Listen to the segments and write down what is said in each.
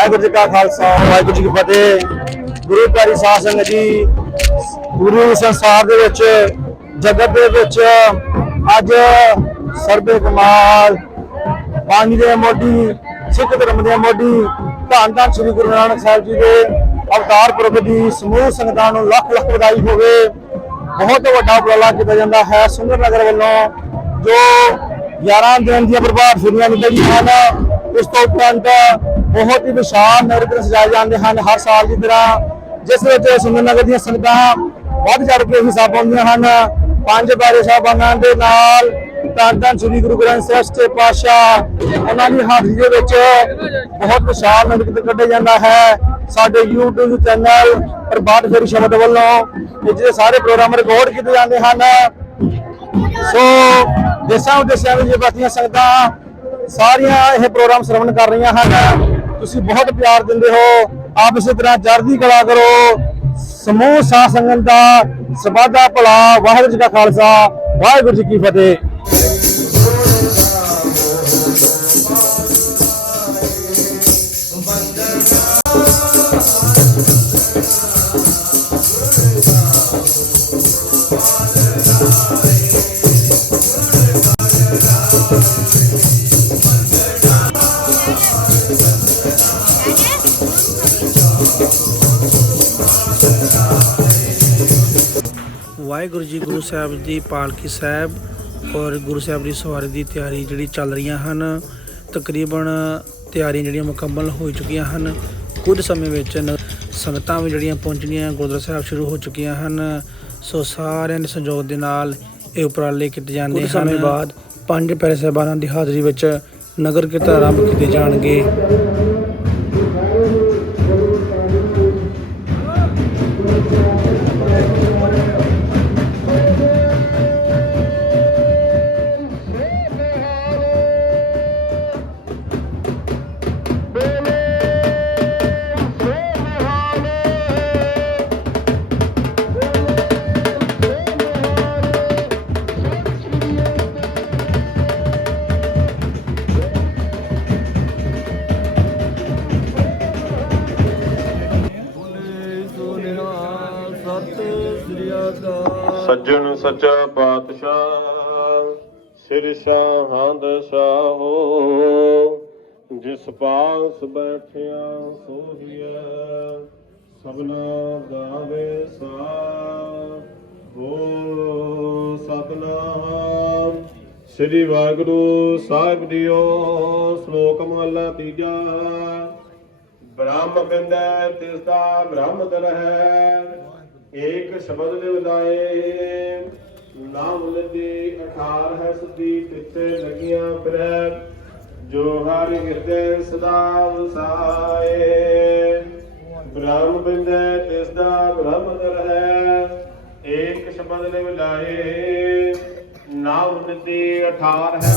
ਵਾਹਿਗੁਰੂ ਜੀ ਕਾ ਖਾਲਸਾ, ਵਾਹਿਗੁਰੂ ਜੀ ਕੀ ਫਤਿਹ। ਗੁਰੂ ਪਿਆਰੀ ਸਾਧ ਸੰਗਤ ਜੀ ਗੁਰੂ ਸੰਸਾਰ ਦੇ ਵਿੱਚ, ਜਗਤ ਦੇ ਵਿੱਚ ਅੱਜ ਸਰਬੇ ਕਮਾਲ ਪਾਣੀ ਦੇ ਮੋਢੀ, ਸਿੱਖ ਧਰਮ ਦੇ ਮੋਢੀ, ਧੰਨ ਧੰਨ ਸ੍ਰੀ ਗੁਰੂ ਨਾਨਕ ਸਾਹਿਬ ਜੀ ਦੇ ਅਵਤਾਰ ਪੁਰਬ ਦੀ ਸਮੂਹ ਸੰਗਤਾਂ ਨੂੰ ਲੱਖ ਲੱਖ ਵਧਾਈ ਹੋਵੇ। ਬਹੁਤ ਵੱਡਾ ਉਪਰਾਲਾ ਕੀਤਾ ਜਾਂਦਾ ਹੈ ਸੁੰਦਰ ਨਗਰ ਵੱਲੋਂ, ਜੋ 11 ਦਿਨ ਦੀਆਂ ਪ੍ਰਭਾਤ ਫੇਰੀਆਂ ਨਿਕਲੀਆਂ ਹਨ ਉਸ ਤੋਂ ਉਪਰੰਤ ਬਹੁਤ ਹੀ ਵਿਸ਼ਾਲ ਨਗਰ ਸਜਾਏ ਜਾਂਦੇ ਹਨ। ਹਰ ਸਾਲ ਦੀ ਤਰ੍ਹਾਂ ਜਿਸ ਵਿੱਚ ਸੁੰਦਰ ਨਗਰ ਦੀਆਂ ਸੰਗਤਾਂ ਵੱਧ ਚੜ ਕੇ ਹਿੱਸਾ ਪਾਉਂਦੀਆਂ ਹਨ। ਪੰਜ ਬਾਰੇ ਸਾਹਿਬਾਨਾਂ ਦੇ ਨਾਲ ਧੰਨ ਧੰਨ ਸ੍ਰੀ ਗੁਰੂ ਗ੍ਰੰਥ ਸਾਹਿਬ ਸੱਚੇ ਪਾਤਸ਼ਾਹ, ਉਹਨਾਂ ਦੀ ਹਾਜ਼ਰੀ ਦੇ ਵਿੱਚ ਬਹੁਤ ਵਿਸ਼ਾਲ ਨਗਰ ਕੱਢਿਆ ਜਾਂਦਾ ਹੈ। ਸਾਡੇ YouTube ਚੈਨਲ ਪ੍ਰਭਾਤ ਫੇਰੀ ਸ਼ਬਦ ਵੱਲੋਂ, ਇਹ ਸਾਰੇ ਪ੍ਰੋਗਰਾਮ ਰਿਕਾਰਡ ਕੀਤੇ ਜਾਂਦੇ ਹਨ। ਸੋ ਦੇਸਾਂ ਵਿਦੇਸ਼ਾਂ ਵਿੱਚ ਬਸਤੀਆਂ ਸੰਗਤਾਂ ਸਾਰੀਆਂ ਇਹ ਪ੍ਰੋਗਰਾਮ ਸ਼ਰਵਣ ਕਰ ਰਹੀਆਂ ਹਨ। ਤੁਸੀਂ ਬਹੁਤ ਪਿਆਰ ਦਿੰਦੇ ਹੋ। ਆਪ ਇਸੇ ਤਰ੍ਹਾਂ ਚੜ੍ਹਦੀ ਕਲਾ ਕਰੋ। ਸਮੂਹ ਸਾਧ ਸੰਗਤ ਦਾ ਸਬਾਦਾ ਭਲਾ, ਵਾਹਿਗੁਰੂ ਜੀ ਕਾ ਖਾਲਸਾ, ਵਾਹਿਗੁਰੂ ਜੀ ਕੀ ਫਤਿਹ। ਵਾਹਿਗੁਰੂ ਜੀ ਗੁਰੂ ਸਾਹਿਬ ਦੀ ਪਾਲਕੀ ਸਾਹਿਬ ਔਰ ਗੁਰੂ ਸਾਹਿਬ ਦੀ ਸਵਾਰੀ ਦੀ ਤਿਆਰੀ ਜਿਹੜੀ ਚੱਲ ਰਹੀਆਂ ਹਨ ਤਕਰੀਬਨ ਤਿਆਰੀਆਂ ਜਿਹੜੀਆਂ ਮੁਕੰਮਲ ਹੋ ਚੁੱਕੀਆਂ ਹਨ। ਕੁਝ ਸਮੇਂ ਵਿੱਚ ਸੰਗਤਾਂ ਵੀ ਜਿਹੜੀਆਂ ਪਹੁੰਚਣੀਆਂ ਗੁਰਦੁਆਰਾ ਸਾਹਿਬ ਸ਼ੁਰੂ ਹੋ ਚੁੱਕੀਆਂ ਹਨ। ਸੋ ਸਾਰਿਆਂ ਦੇ ਸਹਿਯੋਗ ਦੇ ਨਾਲ ਇਹ ਉਪਰਾਲੇ ਕੀਤੇ ਜਾਂਦੇ ਹਨ ਸਮੇਂ ਬਾਅਦ ਪੰਜ ਪਿਆਰੇ ਸਾਹਿਬਾਨਾਂ ਦੀ ਹਾਜ਼ਰੀ ਵਿੱਚ ਨਗਰ ਕੀਰਤਨ ਆਰੰਭ ਕੀਤੇ ਜਾਣਗੇ। ਸੱਜਣ ਸੱਚਾ ਪਾਤਸ਼ਾਹ, ਸਿਰ ਸਾਹੰਦ ਸਾਹੋ, ਜਿਸ ਪਾਸ ਬੈਠਿਆ ਸੋਹੀਐ ਸਭਨਾ ਗਾਵੇ ਸਾ ਬੋਲ ਸਤਨਾਮ ਸ੍ਰੀ ਵਾਹਿਗੁਰੂ ਸਾਹਿਬ ਜੀਓ, ਸ਼ਲੋਕ ਮਹਲਾ ਤੀਜਾ। ਬ੍ਰਹਮ ਬਿੰਦੈ ਤਿਸ ਦਾ ਬ੍ਰਹਮ ਦਰ ਹੈ। ਏਕ ਸ਼ਬਦ ਲਿਵਦਾਏ ਨਾਮ ਲੱਦੀ, ਅਠਾਰ ਹੈ ਸੁਦੀ ਤਿੱਥੇ ਲਗੀਆਂ ਫਿਰੈ ਜੋ ਹਰਿ ਹਿਰਦੇ ਸਦਾ ਵਸਾਏ। ਬ੍ਰਹਮ ਬਿੰਦੈ, ਤਿਸ ਦਾ ਬ੍ਰਹਮ ਦਰ ਏਕ ਸ਼ਬਦ ਲਿਵਦਾਏ ਨਾਮ ਲੱਦੀ, ਅਠਾਰ ਹੈ।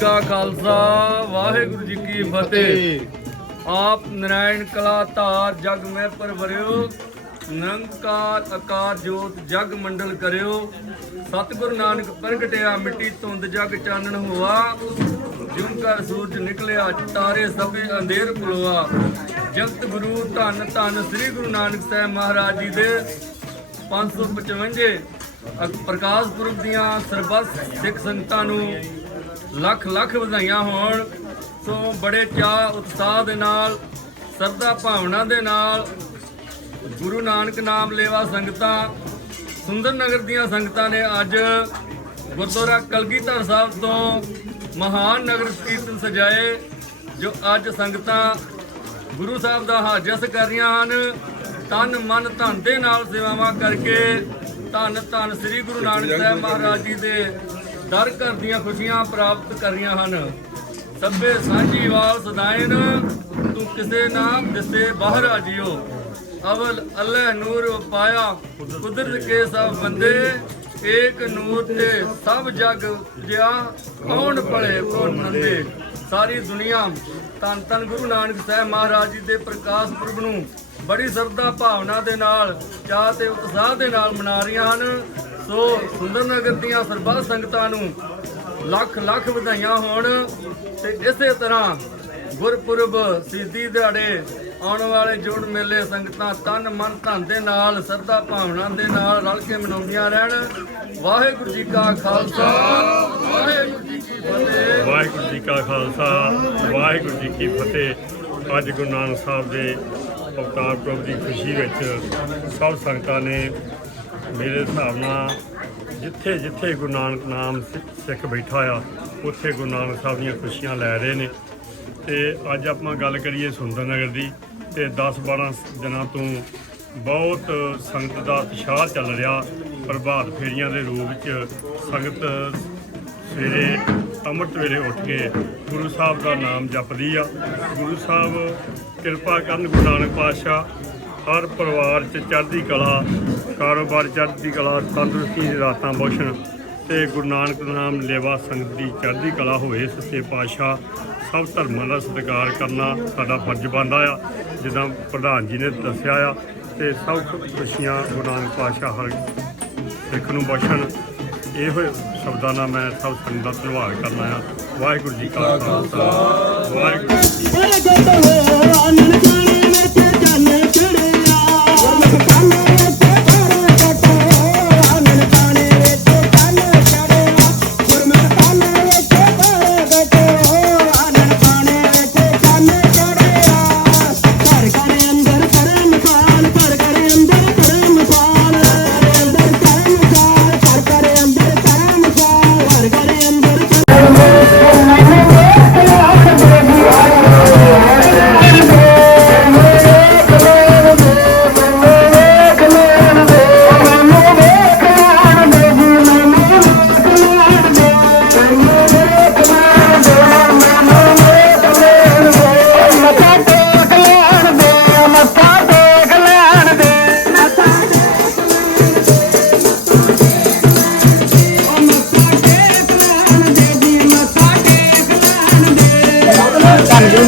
ਕਾ ਖਾਲਸਾ ਵਾਹਿਗੁਰੂ ਜੀ ਕੀ ਫਤਿਹ। ਆਪ ਨਰਾਇਣ ਕਲਾ ਧਾਰ ਜਗ ਮੈਂ ਪਰਵਰਿਓ ਨਿਰੰਕਾਰ ਆਕਾਰ ਜੋਤ ਜਗ ਮੰਡਲ ਕਰਿਓ। ਸਤਿਗੁਰੂ ਨਾਨਕ ਪ੍ਰਗਟਿਆ ਮਿੱਟੀ ਧੁੰਦ ਜਗ ਚਾਨਣ ਹੋਆ। ਜਿਉਂ ਕਰ ਸੂਰਜ ਨਿਕਲਿਆ ਤਾਰੇ ਸਭੇ ਅੰਧੇਰ ਪੁਲਵਾ ਜਗਤ ਗੁਰੂ ਧੰਨ ਧੰਨ ਸ੍ਰੀ ਗੁਰੂ ਨਾਨਕ ਸਾਹਿਬ ਮਹਾਰਾਜ ਜੀ ਦੇ 555 ਅਕ- ਪ੍ਰਕਾਸ਼ ਪੁਰਬ ਦੀਆਂ ਸਰਬੱਤ ਸਿੱਖ ਸੰਗਤਾਂ ਨੂੰ ਲੱਖ ਲੱਖ ਵਧਾਈਆਂ ਹੋਣ। ਸੋ ਬੜੇ ਚਾਅ, ਉਤਸ਼ਾਹ ਦੇ ਨਾਲ ਸਰਦਾ ਭਾਵਨਾ ਦੇ ਨਾਲ ਗੁਰੂ ਨਾਨਕ ਨਾਮ ਲੇਵਾ ਸੰਗਤਾਂ, ਸੁੰਦਰ ਨਗਰ ਦੀਆਂ ਸੰਗਤਾਂ ਨੇ ਅੱਜ ਗੁਰਦੁਆਰਾ ਕਲਗੀਧਰ ਸਾਹਿਬ ਤੋਂ ਮਹਾਨ ਨਗਰ ਕੀਰਤਨ ਸਜਾਏ, ਜੋ ਅੱਜ ਸੰਗਤਾਂ ਗੁਰੂ ਸਾਹਿਬ ਦਾ ਹਾਜਸ ਕਰ ਰਹੀਆਂ ਹਨ। ਤਨ ਮਨ ਧਨ ਦੇ ਨਾਲ ਸੇਵਾਵਾਂ ਕਰਕੇ ਧੰਨ ਧੰਨ ਸ੍ਰੀ ਗੁਰੂ ਨਾਨਕ ਸਾਹਿਬ ਮਹਾਰਾਜ ਜੀ ਦੇ ਦਰ ਘਰ ਦੀਆਂ ਖੁਸ਼ੀਆਂ ਪ੍ਰਾਪਤ ਕਰ ਹਨ। ਸਭੇ ਸਾਂਝੀ ਵਾਲ ਸਦਾਇਨ ਤੂੰ ਕਿਸੇ ਨਾਮ ਦਿਸੇ ਬਾਹਰ ਆ ਜਿਓ। ਅਵਲ ਅੱਲਾਹ ਨੂਰ ਪਾਇਆ, ਕੁਦਰਤ ਕੇ ਸਭ ਬੰਦੇ, ਏਕ ਨੂਰ ਤੇ ਸਭ ਜਗ ਜਿਆ ਕੌਣ ਭਲੇ, ਕੌਣ ਮੰਦੇ ਸਾਰੀ ਦੁਨੀਆ ਧੰਨ ਧੰਨ ਗੁਰੂ ਨਾਨਕ ਸਾਹਿਬ ਮਹਾਰਾਜ ਜੀ ਦੇ ਪ੍ਰਕਾਸ਼ ਪੁਰਬ ਨੂੰ ਬੜੀ ਸਰਦਾ ਭਾਵਨਾ ਦੇ ਨਾਲ ਚਾਹ ਤੇ ਉਤਸ਼ਾਹ ਦੇ ਨਾਲ ਮਨਾ ਰਹੀਆਂ ਹਨ। ਸੋ ਸੁੰਦਰ ਨਗਰ ਦੀਆਂ ਸਰਬੱਤ ਸੰਗਤਾਂ ਨੂੰ ਲੱਖ ਲੱਖ ਵਧਾਈਆਂ ਹੋਣ ਤੇ ਇਸੇ ਤਰ੍ਹਾਂ ਗੁਰਪੁਰਬ ਸਿੱਧੀ ਦਿਹਾੜੇ, ਆਉਣ ਵਾਲੇ ਜੋੜ ਮੇਲੇ ਸੰਗਤਾਂ ਤਨ ਮਨ ਧਨ ਦੇ ਨਾਲ ਸਰਦਾ ਭਾਵਨਾ ਦੇ ਨਾਲ ਰਲ ਕੇ ਮਨਾਉਂਦੀਆਂ ਰਹਿਣ। ਵਾਹਿਗੁਰੂ ਜੀ ਕਾ ਖਾਲਸਾ, ਵਾਹਿਗੁਰੂ ਜੀ ਕੀ ਫਤਿਹ। ਵਾਹਿਗੁਰੂ ਜੀ ਕਾ ਖਾਲਸਾ, ਵਾਹਿਗੁਰੂ ਜੀ ਕੀ ਫਤਿਹ। ਅੱਜ ਗੁਰੂ ਨਾਨਕ ਸਾਹਿਬ ਦੇ ਅਵਤਾਰ ਪੁਰਬ ਦੀ ਖੁਸ਼ੀ ਵਿੱਚ ਸਭ ਸੰਗਤਾਂ ਨੇ ਮੇਰੇ ਹਿਸਾਬ ਨਾਲ ਜਿੱਥੇ ਜਿੱਥੇ ਗੁਰੂ ਨਾਨਕ ਨਾਮ ਸਿ- ਸਿੱਖ ਬੈਠਾ ਆ, ਉੱਥੇ ਗੁਰੂ ਨਾਨਕ ਸਾਹਿਬ ਦੀਆਂ ਖੁਸ਼ੀਆਂ ਲੈ ਰਹੇ ਨੇ। ਤੇ ਅੱਜ ਆਪਾਂ ਗੱਲ ਕਰੀਏ ਸੁੰਦਰ ਨਗਰ ਦੀ, ਤੇ 10 12 ਦਿਨਾਂ ਤੋਂ ਬਹੁਤ ਸੰਗਤ ਦਾ ਉਤਸ਼ਾਹ ਚੱਲ ਰਿਹਾ। ਪ੍ਰਭਾਤ ਫੇਰੀਆਂ ਦੇ ਰੂਪ ਵਿੱਚ ਸੰਗਤ ਸਵੇਰੇ, ਅੰਮ੍ਰਿਤ ਵੇਲੇ ਉੱਠ ਕੇ ਗੁਰੂ ਸਾਹਿਬ ਦਾ ਨਾਮ ਜਪਦੀ ਆ। ਗੁਰੂ ਸਾਹਿਬ ਕਿਰਪਾ ਕਰਨ ਗੁਰੂ ਨਾਨਕ ਪਾਤਸ਼ਾਹ, ਹਰ ਪਰਿਵਾਰ 'ਚ ਚੜ੍ਹਦੀ ਕਲਾ ਕਾਰੋਬਾਰ ਚੜ੍ਹਦੀ ਕਲਾ, ਤੰਦਰੁਸਤੀ ਦੀ ਰਾਤਾਂ ਬੋਸ਼ਣ ਤੇ ਗੁਰੂ ਨਾਨਕ ਨਾਮ ਲੇਵਾ ਸੰਗਤ ਦੀ ਚੜ੍ਹਦੀ ਕਲਾ ਹੋਏ ਸੱਚੇ ਪਾਤਸ਼ਾਹ, ਸਭ ਧਰਮਾਂ ਦਾ ਸਤਿਕਾਰ ਕਰਨਾ ਸਾਡਾ ਫਰਜ਼ ਬਣਦਾ ਆ। ਜਿੱਦਾਂ ਪ੍ਰਧਾਨ ਜੀ ਨੇ ਦੱਸਿਆ ਆ ਤੇ ਸਭ ਖੁਸ਼ੀਆਂ ਗੁਰੂ ਨਾਨਕ ਪਾਤਸ਼ਾਹ ਹਰ ਸਿੱਖ ਨੂੰ ਬਖਸ਼ਣ। ਇਹੋ ਸ਼ਬਦਾਂ ਨਾਲ ਮੈਂ ਸਭ ਸੰਗਤ ਦਾ ਧੰਨਵਾਦ ਕਰਨਾ ਆ। ਵਾਹਿਗੁਰੂ ਜੀ ਕਾ ਖਾਲਸਾ, ਵਾਹਿਗੁਰੂ ਜੀ ਕੀ ਫਤਿਹ।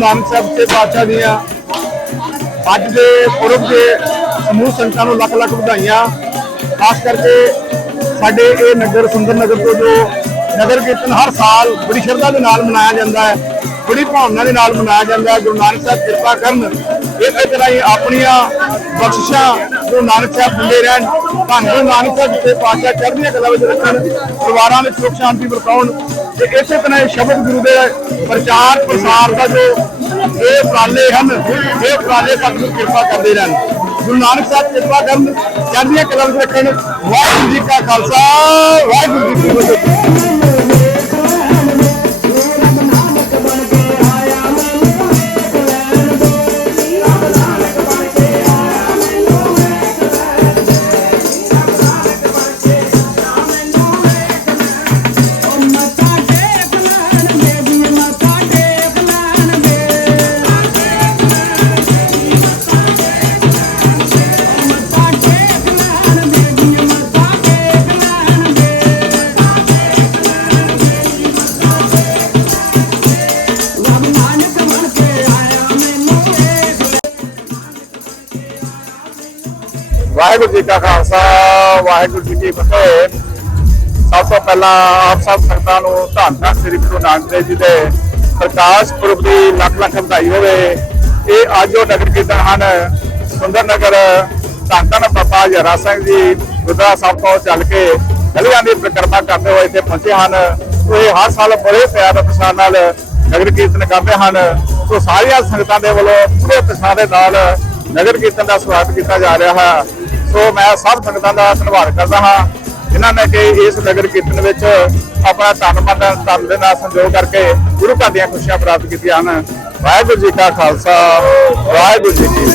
ਧੰਨ ਨਾਨਕ ਸਾਹਿਬ ਤੇ ਪਾਤਸ਼ਾਹ ਦੀਆਂ ਅੱਜ ਦੇ ਪੁਰਬ ਦੇ ਸਮੂਹ ਸੰਗਤਾਂ ਨੂੰ ਲੱਖ ਲੱਖ ਵਧਾਈਆਂ। ਖਾਸ ਕਰਕੇ ਸਾਡੇ ਇਹ ਨਗਰ, ਸੁੰਦਰ ਨਗਰ ਤੋਂ ਜੋ ਨਗਰ ਕੀਰਤਨ ਹਰ ਸਾਲ ਬੜੀ ਸ਼ਰਧਾ ਦੇ ਨਾਲ ਮਨਾਇਆ ਜਾਂਦਾ ਹੈ, ਬੜੀ ਭਾਵਨਾ ਦੇ ਨਾਲ ਮਨਾਇਆ ਜਾਂਦਾ ਹੈ। ਗੁਰੂ ਨਾਨਕ ਸਾਹਿਬ ਕਿਰਪਾ ਕਰਨ, ਇਸੇ ਤਰ੍ਹਾਂ ਹੀ ਆਪਣੀਆਂ ਬਖਸ਼ਿਸ਼ਾਂ ਗੁਰੂ ਨਾਨਕ ਸਾਹਿਬ ਦਿੰਦੇ ਰਹਿਣ। ਧੰਨ ਗੁਰੂ ਨਾਨਕ ਸਾਹਿਬ ਤੇ ਪਾਤਸ਼ਾਹ ਚੜ੍ਹਦੀਆਂ ਕਲਾ ਵਿੱਚ ਰੱਖਣ, ਪਰਿਵਾਰਾਂ ਵਿੱਚ ਸੁਖ ਸ਼ਾਂਤੀ ਵਰਤਾਉਣ ਤੇ ਇਸੇ ਤਰ੍ਹਾਂ ਇਹ ਸ਼ਬਦ ਗੁਰੂ ਦੇ ਪ੍ਰਚਾਰ, ਪ੍ਰਸਾਰ ਦਾ ਜੋ ਇਹ ਉਪਰਾਲੇ ਹਨ, ਇਹ ਉਪਰਾਲੇ ਸਤਿਗੁਰ ਕਿਰਪਾ ਕਰਦੇ ਰਹਿਣ। ਗੁਰੂ ਨਾਨਕ ਸਾਹਿਬ ਕਿਰਪਾ ਕਰਨ ਚੜ੍ਹਦੀਆਂ ਕਲਮ ਰੱਖਣ। ਵਾਹਿਗੁਰੂ ਜੀ ਕਾ ਖਾਲਸਾ, ਵਾਹਿਗੁਰੂ ਜੀ ਕੀ ਫਤਿਹ। ਵਾਹਿਗੁਰੂ ਜੀ ਕਾ ਖਾਲਸਾ, ਵਾਹਿਗੁਰੂ ਜੀ ਕੀ ਫਤਿਹ। ਸਭ ਤੋਂ ਪਹਿਲਾਂ ਆਪ ਸਭ ਸੰਗਤਾਂ ਨੂੰ ਧੰਨ ਧੰਨ ਸ੍ਰੀ ਗੁਰੂ ਨਾਨਕ ਦੇਵ ਜੀ ਦੇ ਪ੍ਰਕਾਸ਼ ਪੁਰਬ ਦੀ ਲੱਖ ਲੱਖ ਵਧਾਈ ਹੋਵੇ। ਇਹ ਅੱਜ ਉਹ ਨਗਰ ਕੀਰਤਨ ਹਨ, ਸੁੰਦਰ ਨਗਰ, ਧੰਨ ਧੰਨ ਬਾਬਾ ਜਰਾ ਸਿੰਘ ਜੀ, ਗੁਰਦੁਆਰਾ ਸਾਹਿਬ ਤੋਂ ਚੱਲ ਕੇ ਗਲੀਆਂ ਦੀ ਪ੍ਰਕਰਮਾ ਕਰਦੇ ਹੋਏ ਇੱਥੇ ਪਹੁੰਚੇ ਹਨ। ਇਹ ਹਰ ਸਾਲ ਬੜੇ ਪਿਆਰ ਉਤਸ਼ਾਹ ਨਾਲ ਨਗਰ ਕੀਰਤਨ ਕਰਦੇ ਹਨ। ਸੋ ਸਾਰੀਆਂ ਸੰਗਤਾਂ ਦੇ ਵੱਲੋਂ ਪੂਰੇ ਉਤਸ਼ਾਹ ਦੇ ਨਾਲ ਨਗਰ ਕੀਰਤਨ ਦਾ ਸਵਾਗਤ ਕੀਤਾ ਜਾ ਰਿਹਾ ਹੈ। ਸੋ ਮੈਂ ਸਭ ਸੰਗਤਾਂ ਦਾ ਧੰਨਵਾਦ ਕਰਦਾ ਹਾਂ, ਜਿਨ੍ਹਾਂ ਨੇ ਕਿ ਇਸ ਨਗਰ ਕੀਰਤਨ ਵਿੱਚ ਆਪਣਾ ਤਨ ਮਨ ਦੇ ਨਾਲ ਸੰਯੋਗ ਕਰਕੇ ਗੁਰੂ ਘਰ ਦੀਆਂ ਖੁਸ਼ੀਆਂ ਪ੍ਰਾਪਤ ਕੀਤੀਆਂ ਹਨ। ਵਾਹਿਗੁਰੂ ਜੀ ਕਾ ਖਾਲਸਾ, ਵਾਹਿਗੁਰੂ ਜੀ ਕੀ